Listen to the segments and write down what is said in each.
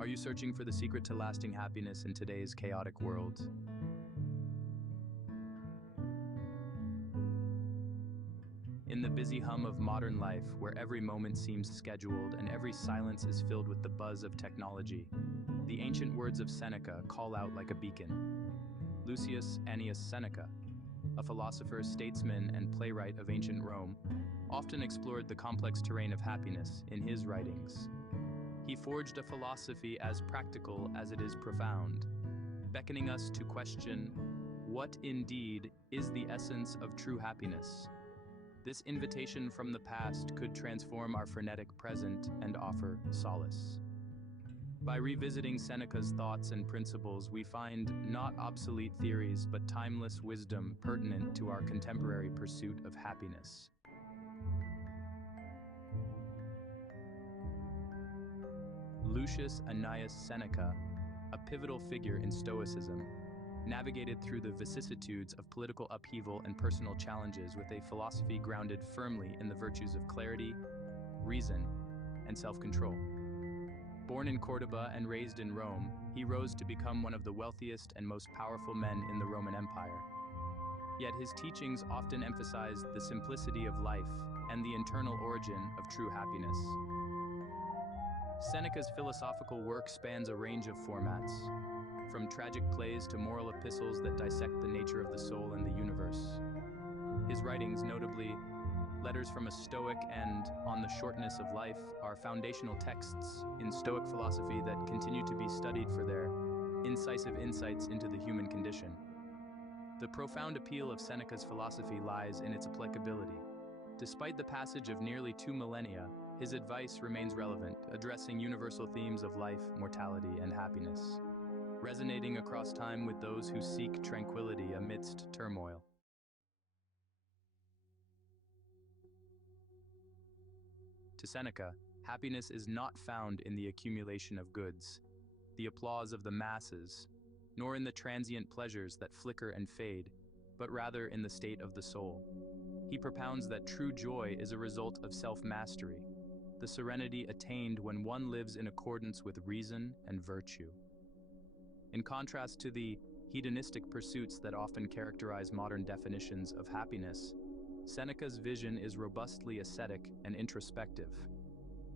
Are you searching for the secret to lasting happiness in today's chaotic world? In the busy hum of modern life, where every moment seems scheduled and every silence is filled with the buzz of technology, the ancient words of Seneca call out like a beacon. Lucius Annius Seneca, a philosopher, statesman, and playwright of ancient Rome, often explored the complex terrain of happiness in his writings. He forged a philosophy as practical as it is profound, beckoning us to question what indeed is the essence of true happiness. This invitation from the past could transform our frenetic present and offer solace. By revisiting Seneca's thoughts and principles, we find not obsolete theories but timeless wisdom pertinent to our contemporary pursuit of happiness. Lucius Annius Seneca, a pivotal figure in Stoicism, navigated through the vicissitudes of political upheaval and personal challenges with a philosophy grounded firmly in the virtues of clarity, reason, and self-control. Born in Cordoba and raised in Rome, he rose to become one of the wealthiest and most powerful men in the Roman Empire. Yet his teachings often emphasized the simplicity of life and the internal origin of true happiness. Seneca's philosophical work spans a range of formats, from tragic plays to moral epistles that dissect the nature of the soul and the universe. His writings, notably Letters from a Stoic and On the Shortness of Life, are foundational texts in Stoic philosophy that continue to be studied for their incisive insights into the human condition. The profound appeal of Seneca's philosophy lies in its applicability. Despite the passage of nearly 2 millennia, his advice remains relevant, addressing universal themes of life, mortality, and happiness, resonating across time with those who seek tranquility amidst turmoil. To Seneca, happiness is not found in the accumulation of goods, the applause of the masses, nor in the transient pleasures that flicker and fade, but rather in the state of the soul. He propounds that true joy is a result of self-mastery, the serenity attained when one lives in accordance with reason and virtue. In contrast to the hedonistic pursuits that often characterize modern definitions of happiness, Seneca's vision is robustly ascetic and introspective.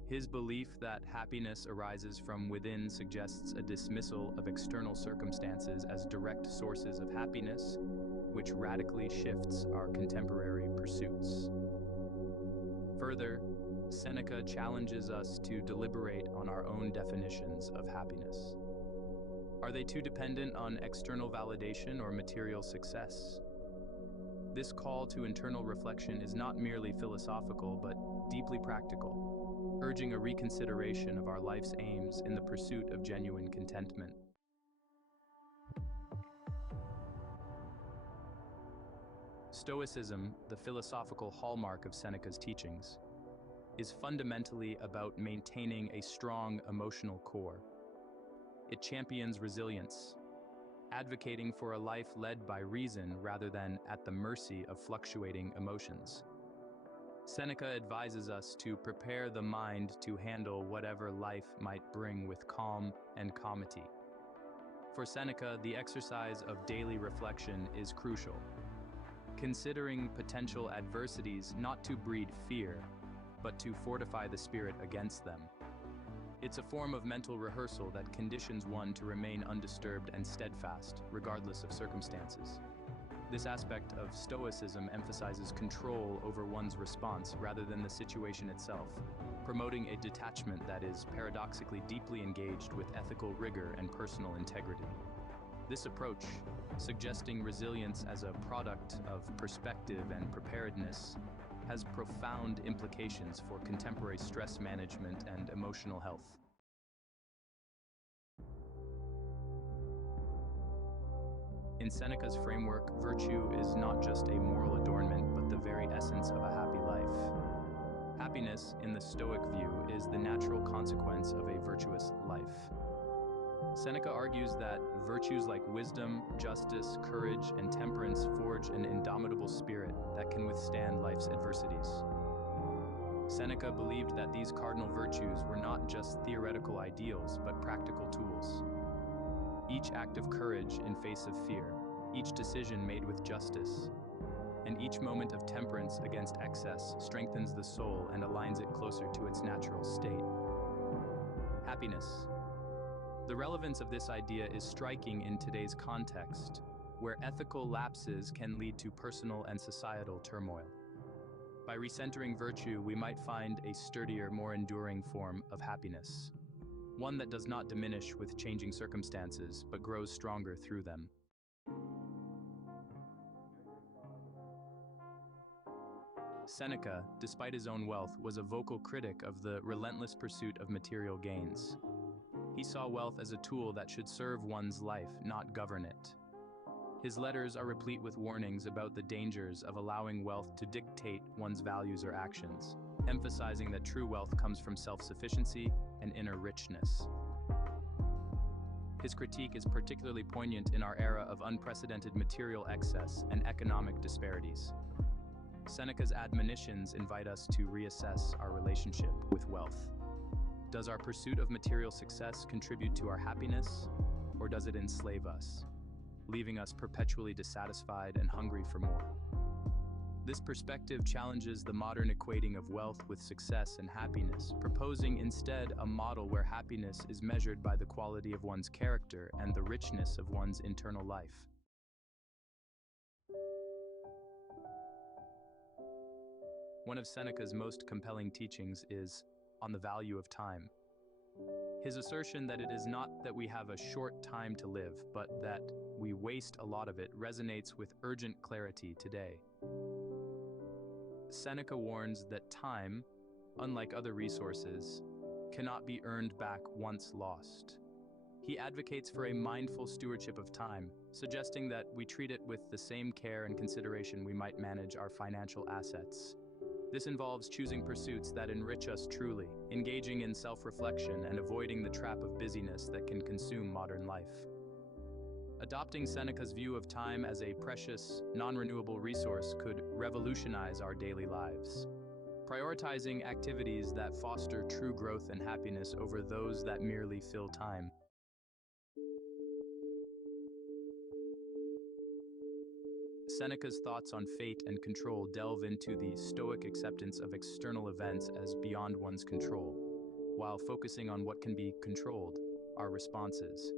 His belief that happiness arises from within suggests a dismissal of external circumstances as direct sources of happiness, which radically shifts our contemporary pursuits. Further, Seneca challenges us to deliberate on our own definitions of happiness. Are they too dependent on external validation or material success? This call to internal reflection is not merely philosophical but deeply practical, urging a reconsideration of our life's aims in the pursuit of genuine contentment. Stoicism, the philosophical hallmark of Seneca's teachings, is fundamentally about maintaining a strong emotional core. It champions resilience, advocating for a life led by reason rather than at the mercy of fluctuating emotions. Seneca advises us to prepare the mind to handle whatever life might bring with calm and comity. For Seneca, the exercise of daily reflection is crucial, considering potential adversities not to breed fear, but to fortify the spirit against them. It's a form of mental rehearsal that conditions one to remain undisturbed and steadfast, regardless of circumstances. This aspect of Stoicism emphasizes control over one's response rather than the situation itself, promoting a detachment that is paradoxically deeply engaged with ethical rigor and personal integrity. This approach, suggesting resilience as a product of perspective and preparedness, has profound implications for contemporary stress management and emotional health. In Seneca's framework, virtue is not just a moral adornment, but the very essence of a happy life. Happiness, in the Stoic view, is the natural consequence of a virtuous life. Seneca argues that virtues like wisdom, justice, courage, and temperance forge an indomitable spirit that can withstand life's adversities. Seneca believed that these cardinal virtues were not just theoretical ideals, but practical tools. Each act of courage in face of fear, each decision made with justice, and each moment of temperance against excess strengthens the soul and aligns it closer to its natural state. Happiness. The relevance of this idea is striking in today's context, where ethical lapses can lead to personal and societal turmoil. By recentering virtue, we might find a sturdier, more enduring form of happiness, one that does not diminish with changing circumstances, but grows stronger through them. Seneca, despite his own wealth, was a vocal critic of the relentless pursuit of material gains. He saw wealth as a tool that should serve one's life, not govern it. His letters are replete with warnings about the dangers of allowing wealth to dictate one's values or actions, emphasizing that true wealth comes from self-sufficiency and inner richness. His critique is particularly poignant in our era of unprecedented material excess and economic disparities. Seneca's admonitions invite us to reassess our relationship with wealth. Does our pursuit of material success contribute to our happiness, or does it enslave us, leaving us perpetually dissatisfied and hungry for more? This perspective challenges the modern equating of wealth with success and happiness, proposing instead a model where happiness is measured by the quality of one's character and the richness of one's internal life. One of Seneca's most compelling teachings is on the value of time. His assertion that it is not that we have a short time to live, but that we waste a lot of it resonates with urgent clarity today. Seneca warns that time, unlike other resources, cannot be earned back once lost. He advocates for a mindful stewardship of time, suggesting that we treat it with the same care and consideration we might manage our financial assets. This involves choosing pursuits that enrich us truly, engaging in self-reflection and avoiding the trap of busyness that can consume modern life. Adopting Seneca's view of time as a precious, non-renewable resource could revolutionize our daily lives. Prioritizing activities that foster true growth and happiness over those that merely fill time. Seneca's thoughts on fate and control delve into the Stoic acceptance of external events as beyond one's control, while focusing on what can be controlled, our responses.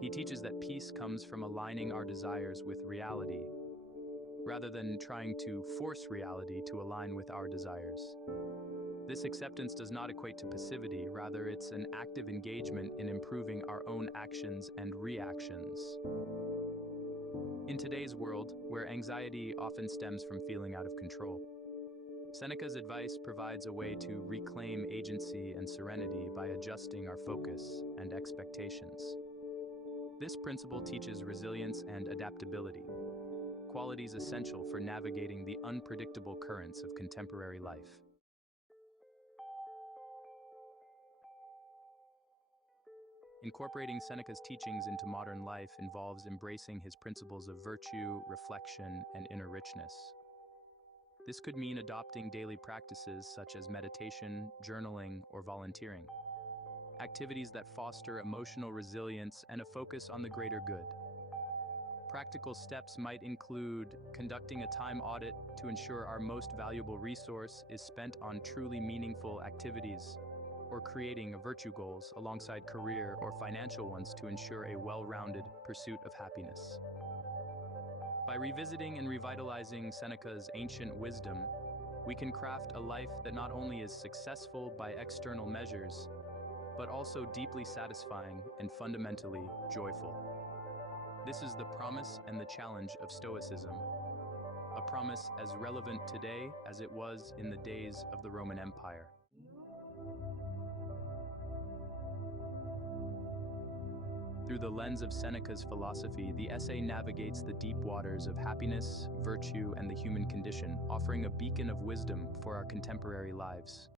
He teaches that peace comes from aligning our desires with reality, rather than trying to force reality to align with our desires. This acceptance does not equate to passivity, rather it's an active engagement in improving our own actions and reactions. In today's world, where anxiety often stems from feeling out of control, Seneca's advice provides a way to reclaim agency and serenity by adjusting our focus and expectations. This principle teaches resilience and adaptability, qualities essential for navigating the unpredictable currents of contemporary life. Incorporating Seneca's teachings into modern life involves embracing his principles of virtue, reflection, and inner richness. This could mean adopting daily practices such as meditation, journaling, or volunteering, activities that foster emotional resilience and a focus on the greater good. Practical steps might include conducting a time audit to ensure our most valuable resource is spent on truly meaningful activities, or creating virtue goals alongside career or financial ones to ensure a well-rounded pursuit of happiness. By revisiting and revitalizing Seneca's ancient wisdom, we can craft a life that not only is successful by external measures, but also deeply satisfying and fundamentally joyful. This is the promise and the challenge of Stoicism, a promise as relevant today as it was in the days of the Roman Empire. Through the lens of Seneca's philosophy, the essay navigates the deep waters of happiness, virtue, and the human condition, offering a beacon of wisdom for our contemporary lives.